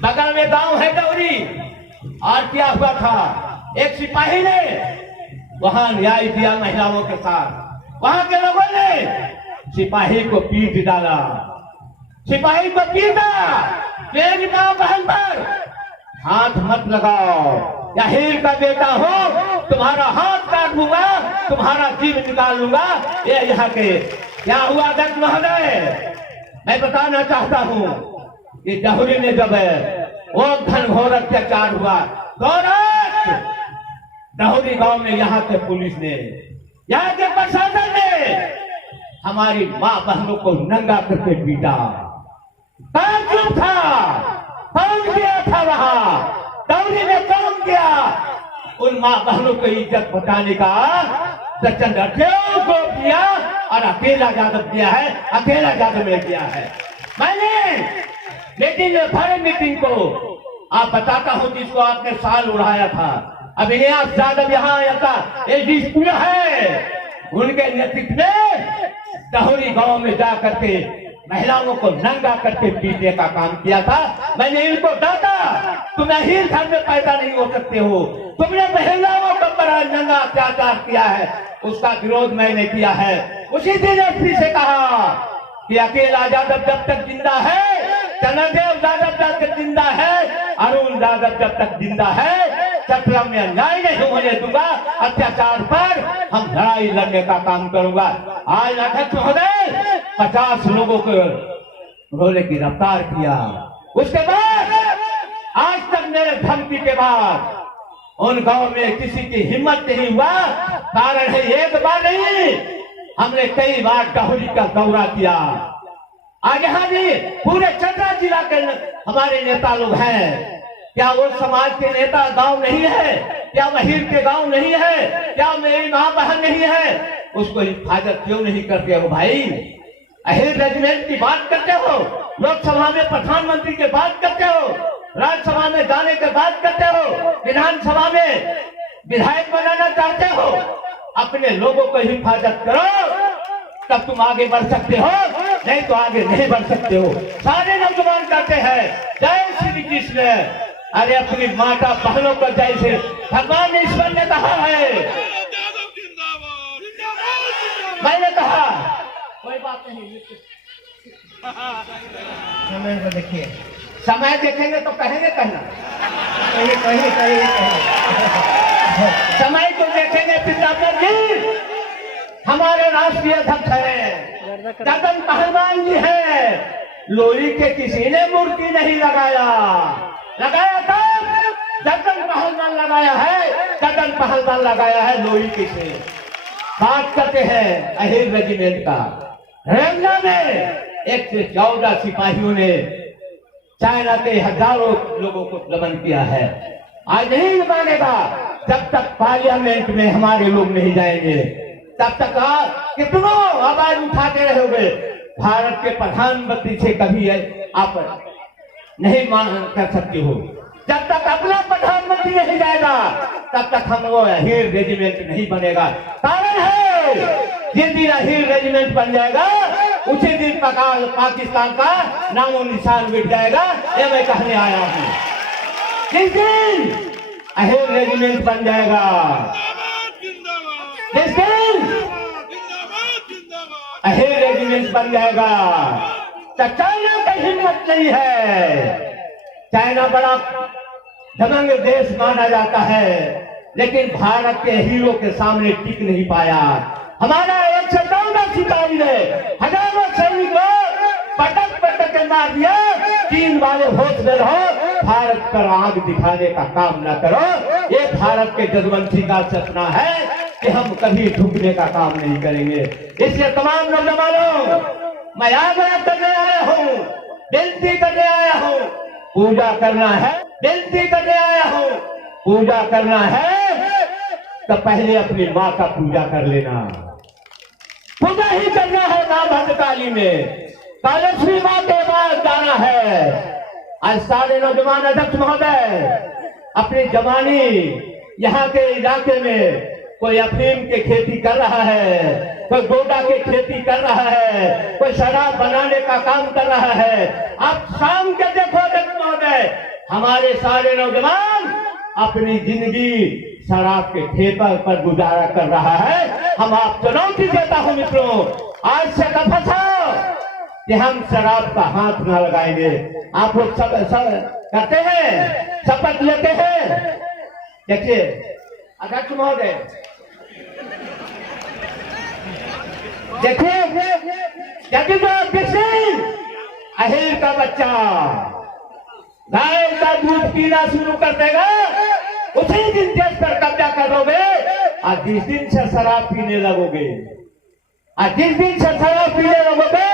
बगल में गांव है डौरी। और क्या हुआ था, एक सिपाही ने वहां न्याय दिया महिलाओं के साथ। वहां के लोगों ने सिपाही को पीट डाला, सिपाही को पीटा। मेरी मां बहन पर हाथ मत लगाओ, या हीर का बेटा हो, तुम्हारा हाथ काट दूंगा, तुम्हारा जीव निकाल लूंगा। ये यहाँ के क्या हुआ अध्यक्ष महोदय, मैं बताना चाहता हूँ कि डहुरी ने जब वो घनघोर अत्याचार हुआ तो डहुरी गांव में यहाँ के पुलिस ने, यहाँ के प्रशासन ने हमारी माँ बहनों को नंगा करके पीटा। कौन चुप था, कौन किया था वहां, डहुरी ने काम किया उन माँ बहनों को इज्जत बचाने का। सचिन राठौर को किया और अकेला यादव किया है, अकेला यादव ने किया है। मैंने मीटिंग में भरे मीटिंग को आप बताता हूं जिसको आपने साल उड़ाया था। अब इलियास यादव यहाँ आया था, एडी स्कूल है, उनके नेतृत्व में डहुरी गांव में जा करके महिलाओं को नंगा करके पीटने का काम किया था। मैंने इनको डांटा, तुम हीर घर में पैदा नहीं हो सकते हो, तुमने महिलाओं को बड़ा नंगा अत्याचार किया है, उसका विरोध मैंने किया है। उसी दिन एसपी से कहा कि अकेला यादव जब तक जिंदा है, चंद्रदेव यादव जब तक जिंदा है, अरुण यादव जब तक जिंदा है, चतरा में अन्याय नहीं होने दूंगा, अत्याचार पर हम लड़ाई लड़ने का काम करूंगा। आज अध्यक्ष महोदय 50 लोगों को उन्होंने गिरफ्तार किया। उसके बाद आज तक मेरे धमकी के बाद उन गांव में किसी की हिम्मत नहीं हुआ। कारण है एक बार नहीं, हमने कई बार डहुरी का दौरा किया। आज यहाँ भी पूरे चतरा जिला के हमारे नेता लोग हैं। क्या वो समाज के नेता गांव नहीं है, क्या वहीर के गांव नहीं है, क्या मेरी मां बहन नहीं है, उसको हिफाजत क्यों नहीं करते हो भाई? अहीर रेजिमेंट की बात करते हो, लोकसभा में प्रधानमंत्री की बात करते हो, राज्यसभा में जाने की बात करते हो, विधानसभा में विधायक बनाना चाहते हो। अपने लोगों को हिफाजत करो तब तुम आगे बढ़ सकते हो, नहीं तो आगे नहीं बढ़ सकते हो। सारे नौजवान कहते हैं जय श्री कृष्ण। अरे अपनी माता बहनों को जैसे भगवान ईश्वर ने कहा है, मैंने कहा कोई बात नहीं। समय को देखिए, समय देखेंगे तो कहेंगे कहना, कहिए समय को देखेंगे। पिताम्बर जी हमारे राष्ट्रीय अध्यक्ष है, जगन पहलवान जी है। लोई के किसी ने मूर्ति नहीं लगाया, लगाया था जगन पहलवान लगाया है, जगन पहलवान लगाया है लोई के से। बात करते हैं अहीर रेजिमेंट का। रंगा में 1 से 14 सिपाहियों ने चाइना के हजारों लोगों को दमन किया है। आज नहीं मानेगा जब तक पार्लियामेंट में हमारे लोग नहीं जाएंगे, तब तक कितनों आवाज उठाते रहोगे। भारत के प्रधानमंत्री से कभी आप नहीं मांग कर सकते हो। जब तक अगला प्रधानमंत्री नहीं जाएगा तब तक हम वो अहीर रेजिमेंट नहीं बनेगा। कारण है जिस दिन अहीर रेजिमेंट बन जाएगा उसी दिन पाकिस्तान का नामो निशान मिट जाएगा। ये मैं कहने आया हूँ। जिस दिन अहीर रेजिमेंट बन जाएगा, जिस दिन अहीर रेजिमेंट बन जाएगा, तो चाइना की हिम्मत नहीं है। चाइना बड़ा दबंग देश माना जाता है, लेकिन भारत के हीरो के सामने टिक नहीं पाया। हमारा 114 सिपाही ने हजारों सैनिकों पटक पटक के मार दिया। चीन वाले होश में रहो, भारत पर आग दिखाने का काम न करो। ये भारत के जदवंशी का सपना है कि हम कभी झुकने का काम नहीं करेंगे। इसलिए तमाम नौजवानों, मैं आग्रह करने आया हूँ, विनती करने आया हूँ, पूजा करना है, विनती करने आया हूँ। पूजा करना है तो पहले अपनी माँ का पूजा कर लेना। पूजा ही करना है माँ भद्रकाली में, कालेश्वरी माँ के पास जाना है। आज सारे नौजवान अध्यक्ष महोदय अपनी जवानी यहाँ के इलाके में कोई अफीम की खेती कर रहा है, कोई गोडा की खेती कर रहा है, कोई शराब बनाने का काम कर रहा है। आप शाम के देखो अध्यक्ष महोदय, हमारे सारे नौजवान अपनी जिंदगी शराब के ठेपर पर गुजारा कर रहा है। हम आप चुनौती देता हूं मित्रों, आज से शपथ कि हम शराब का हाथ न लगाएंगे। आप लोग सब करते हैं, शपथ लेते हैं। देखिए अध्यक्ष महोदय, देखिए यदि तो अहिर का बच्चा गाय का दूध पीना शुरू कर देगा, उसी दिन देश पर कब्जा कर लोगे। और जिस दिन से शराब पीने लगोगे, और जिस दिन से शराब पीने लगोगे,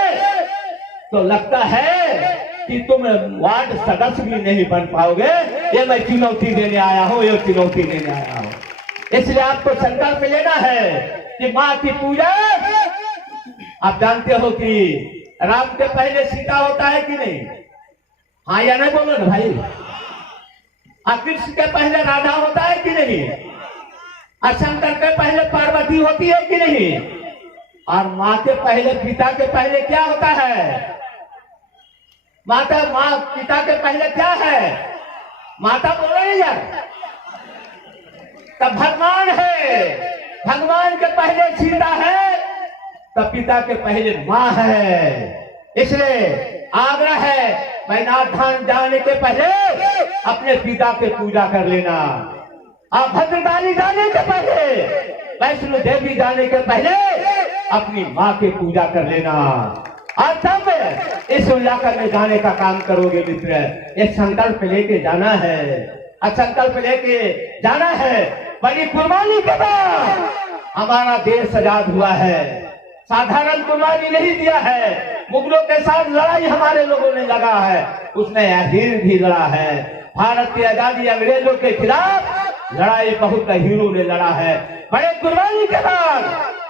तो लगता है कि तुम वार्ड सदस्य भी नहीं बन पाओगे। ये मैं चुनौती देने आया हूँ, ये चुनौती देने आया हूँ। इसलिए आपको संकल्प लेना है कि माँ की पूजा, आप जानते हो कि राम के पहले सीता होता है कि नहीं? हाँ या नहीं बोलो ना भाई। और कृष्ण के पहले राधा होता है कि नहीं? और शंकर के पहले पार्वती होती है कि नहीं? और माँ के पहले, पिता के पहले क्या होता है? माँ पिता के पहले क्या है? माता बोल रहे यार। तब भगवान है, भगवान के पहले सीता है, तब पिता के पहले माँ है। इसलिए आग्रह है, मैनाथ धाम जाने के पहले अपने पिता के पूजा कर लेना। आप भद्रकाली जाने के पहले, वैष्णो देवी जाने के पहले अपनी माँ की पूजा कर लेना। और तब इस इलाका में जाने का काम करोगे मित्र। एक संकल्प लेके जाना है, और संकल्प लेके जाना है। बड़ी कुर्बानी के बाद हमारा देश आजाद हुआ है। साधारण कुर्बानी नहीं दिया है। मुगलों के साथ लड़ाई हमारे लोगों ने लगा है, उसमें अहिर भी लड़ा है। भारत की आजादी अंग्रेजों के खिलाफ लड़ाई बहुत हीरो ने लड़ा है। बड़े कुर्बानी के बाद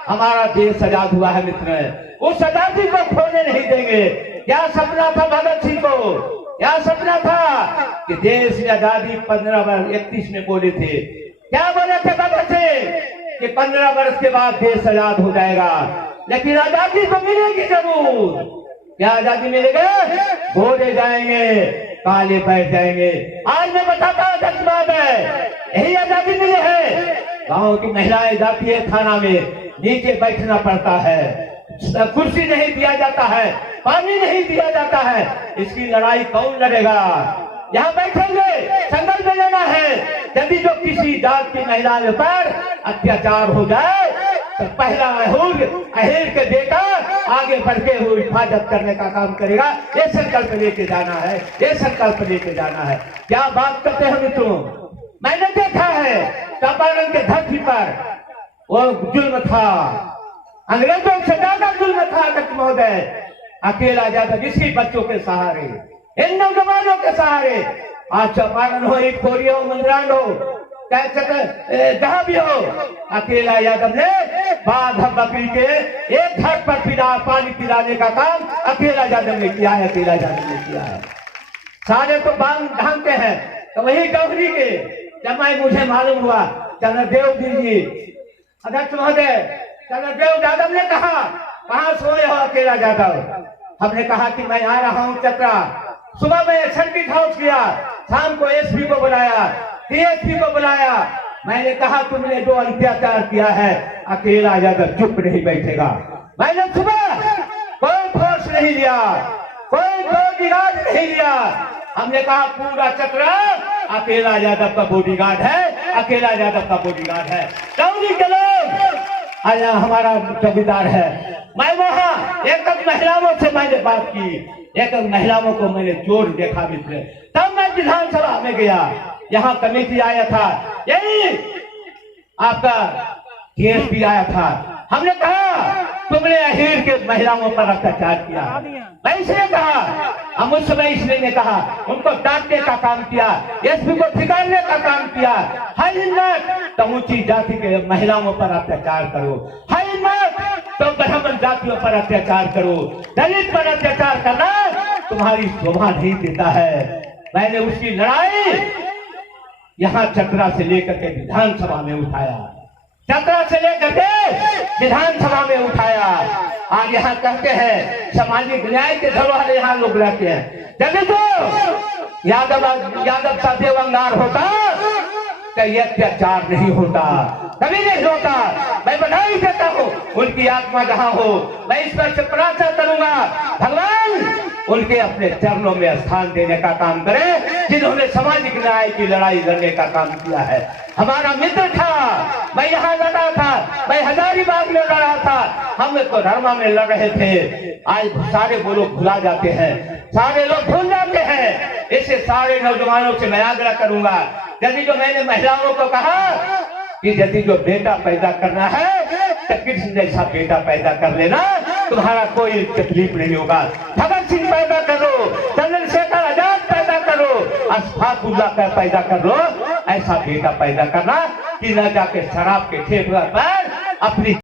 हमारा देश आजाद हुआ है मित्र। उस आजादी को खोने नहीं देंगे। क्या सपना था भगत सिंह को? क्या सपना था कि देश की आजादी 1531 में बोले थे? क्या बोले थे भगत सिंह कि 15 वर्ष के बाद देश आजाद हो जाएगा? लेकिन आजादी तो मिलेगी जरूर। क्या आजादी मिलेगा? घोड़े जाएंगे, काले बैठ जाएंगे। आज मैं बताता हूँ बात है, यही आजादी मिली है। गांव की महिलाएं जाती है थाना में, नीचे बैठना पड़ता है, कुर्सी नहीं दिया जाता है, पानी नहीं दिया जाता है। इसकी लड़ाई कौन लड़ेगा? यहाँ बैठेंगे, संकल्प लेना है। यदि जो किसी जात की महिलाओं पर अत्याचार हो जाए, तो पहला अहिर के बेटा आगे बढ़ के वो हिफाजत करने का काम करेगा। ये संकल्प लेके जाना है, ये संकल्प लेके जाना है। क्या बात करते हैं मित्रों? मैंने देखा है चंपारण के धरती पर वो जुल्म था, अंग्रेजों से ज्यादा जुल्म था अध्यक्ष महोदय। अकेला जाता किसी बच्चों के सहारे, इन नौजवानों के सहारे आज चंपारण हो, एक कोरिया हो, मंदरान हो, जहां भी हो, अकेला यादव ने बाघ बकरी के एक घर पर पानी पिलाने का काम अकेला यादव ने किया है। अकेला यादव ने किया है। सारे तो बांग ढांगते हैं। तो वही गौरी के जब मुझे मालूम हुआ, चंद्रदेव जी अध्यक्ष महोदय, चंद्रदेव यादव ने कहा, कहाँ सोए हो अकेला यादव? हमने कहा कि मैं आ रहा हूँ चतरा। सुबह में सर्किट हाउस किया, शाम को एसपी को बुलाया, डीएसपी को बुलाया। मैंने कहा तुमने जो अत्याचार किया है, अकेला यादव चुप नहीं बैठेगा। मैंने सुबह कोई फोर्स नहीं लिया, कोई बॉडीगार्ड नहीं लिया। हमने कहा पूरा चतरा अकेला यादव का बॉडीगार्ड है, अकेला यादव का बॉडीगार्ड है। चौरी के लोग आया हमारा चौकीदार है। मैं वहाँ एक महिलाओं से मैंने बात की, एक महिलाओं को मैंने जोर देखा मित्र। तब मैं विधानसभा में गया, यहाँ कमेटी आया था, यही आपका डीएसपी आया था। हमने कहा तुमने अहीर के महिलाओं पर अत्याचार किया। मैं इसने कहा, हम उस समय इसने ने कहा उनको डांटने का काम किया, एसपी को ठिकाने का काम किया। है हिम्मत तो ऊंची जाति के महिलाओं पर अत्याचार करो, है हिम्मत तो ब्राह्मण जातियों पर अत्याचार करो, दलित पर अत्याचार करना तुम्हारी शोभा नहीं देता है। मैंने उसकी लड़ाई यहाँ चतरा से लेकर के विधानसभा में उठाया, चतरा से लेकर के विधानसभा में उठाया। आज यहाँ कहते हैं सामाजिक न्याय के धरोहर यहाँ लोग रहते हैं। जब तो यादव सा देवंगार होता तो ये अत्याचार नहीं होता, कभी नहीं होता। मैं बधाई देता हूँ उनकी आत्मा जहाँ हो, मैं ईश्वर से प्रार्थना करूंगा भगवान उनके अपने चरणों में स्थान देने का काम करे, जिन्होंने सामाजिक न्याय की लड़ाई लड़ने का काम किया है। हमारा मित्र था, मैं यहाँ लड़ा था, मैं हजारीबाग में लड़ा था, हम तो धर्मा में लड़ रहे थे। आज सारे वो लोग भुला जाते हैं, सारे लोग भूल जाते हैं। ऐसे सारे नौजवानों से मैं आग्रह करूंगा, यदि जो मैंने महिलाओं को कहा कि यदि जो बेटा पैदा करना है तो कृष्ण जैसा बेटा पैदा कर लेना, तुम्हारा कोई तकलीफ नहीं होगा। भगत सिंह पैदा करो, चंद्रशेखर आजाद पैदा करो, अशफाकुल्लाह का पैदा कर लो, ऐसा बेटा पैदा करना कि न जाके शराब के ठेके पर अपनी